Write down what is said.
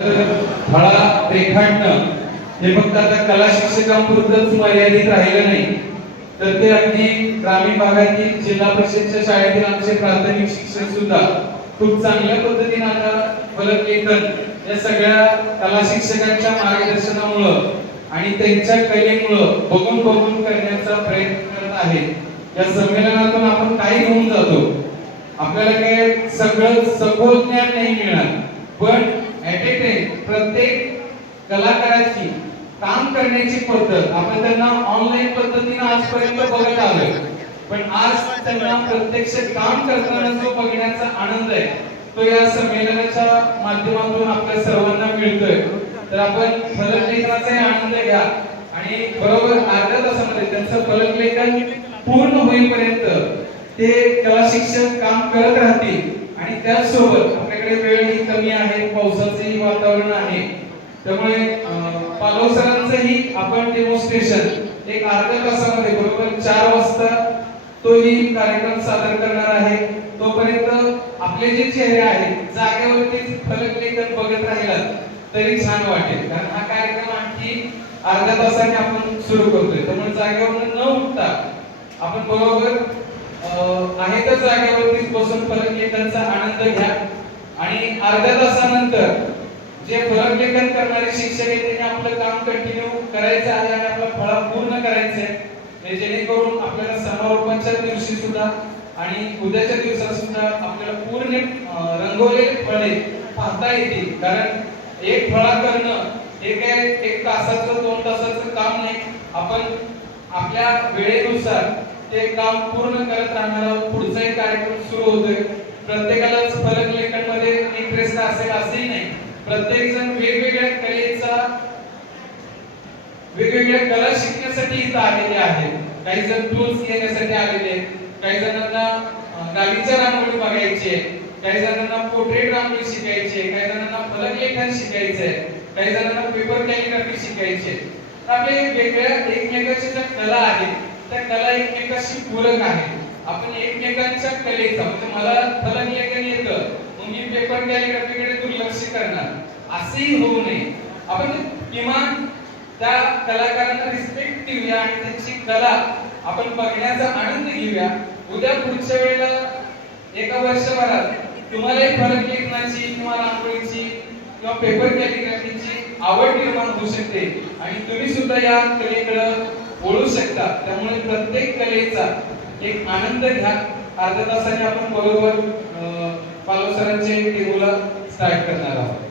फळा रेखाटणं हे फक्त आता कला शिक्षकांपुरतच मर्यादित राहिलं नाही, तर ते अगदी ग्रामीण भागातील जिल्हा परिषदच्या शाळेतील आमचे प्राथमिक शिक्षक सुद्धा खूप चांगल्या पद्धतीने आता फलक लेखन या सगळ्या कला शिक्षकांच्या मार्गदर्शनामुळे आणि त्यांच्या कलेमुळे बघून बघून करण्याचा प्रयत्न करत आहे. या संमेलनातून आपण काही घेऊन जातो, आपल्याला काय सगळं सखोल ज्ञान नाही मिळणार, पण ऍट ए टाइम प्रत्येक कलाकाराची काम करण्याची पद्धत आपण त्यांना ऑनलाईन पद्धतीने आजपर्यंत बघत आलोय, पण आज त्यांना प्रत्यक्ष काम करताना जो बघण्याचा आनंद आहे तो या संमेलनाच्या माध्यमातून आपल्या सर्वांना मिळतोय. तर आपण फलक लेखनाचा आनंद घ्या आणि बरोबर अर्ध्या तासामध्ये त्यांचं फलक लेखन पूर्ण होईपर्यंत ते कला शिक्षक काम करत राहतील. आणि त्याचसोबत आपल्याकडे वेळही कमी आहे, पावसाचेही वातावरण आहे, त्यामुळे पालव सरांचंही आपण डेमॉन्स्ट्रेशन एक अर्ध्या तासामध्ये बरोबर 4 वाजता तोही कार्यक्रम सादर करणार आहे. तोपर्यंत आपले जे चेहरे आहेत जागेवरतीच फलक लेखन बघत राहिलात तरी छान वाटेल, कारण हा कार्यक्रम आणखी अर्ध्या तासाने आपण सुरू करतोय. त्यामुळे जागेवर न उठता आपण बरोबर आहे त्या जागेवरतीच बसून फलक लेखनाचा आनंद घ्या. आणि अर्ध्या तासानंतर जे फलक लेखन करणारे शिक्षक आहेत त्यांनी आपलं काम कंटिन्यू करायचं आहे आणि आपला फळा पूर्ण करायचा आहे, जेणेकरून आपल्याला समारोपाच्या दिवशी सुद्धा आणि उद्याच्या दिवसात सुद्धा आपल्याला पूर्ण रंगवलेले फळे पाहता येतील. कारण एक फळा करणं हे काय 1 तासाचं 2 तासाचं काम नाही, आपण आपल्या वेळेनुसार ते काम पूर्ण करत राहणार आहोत. पुढचाही कार्यक्रम सुरू होतोय. प्रत्येकालाच फलक लेखन मध्ये इंटरेस्ट असेल असंही नाही, प्रत्येक जण वेगवेगळ्या कला शिकण्यासाठी इथं आलेले आहेत. काही जण टूल्स घेण्यासाठी आलेले आहेत, काही जणांना गालीच्या रांगोळी बघायची आहे, काही जणांना पोर्ट्रेट रांगोळी शिकायची आहे, काही जणांना फलक लेखन शिकायचं आहे, काही जणांना पेपर कॅलिग्राफी शिकायची आहे. आपले वेगळ्या एकमेकांच्या ज्या कला आहेत त्या कला एकमेकांशी पूरक आहेत. आपण एकमेकांच्या कलेचा म्हणजे मला फलक लेखन येतं मग मी पेपर कॅलिग्राफीकडे दुर्लक्ष करणार असेही होऊ नये. आपण किमान त्या कलाकारांना रिस्पेक्ट देऊया आणि त्यांची कला आपण बघण्याचा आनंद घेऊया. उद्या पुढच्या वेळेला एका वर्षभरात तुम्हालाही फलक लेखनाची किंवा रांगोळीची किंवा पेपर कॅलिग्राफीची आवड निर्माण होऊ शकते आणि तुम्ही सुद्धा या कलेकडे वळू शकता. त्यामुळे प्रत्येक कलेचा एक आनंद घ्या. अर्ध्या तासाने आपण बरोबर पालव सरांचे डेमोला स्टार्ट करणार आहोत.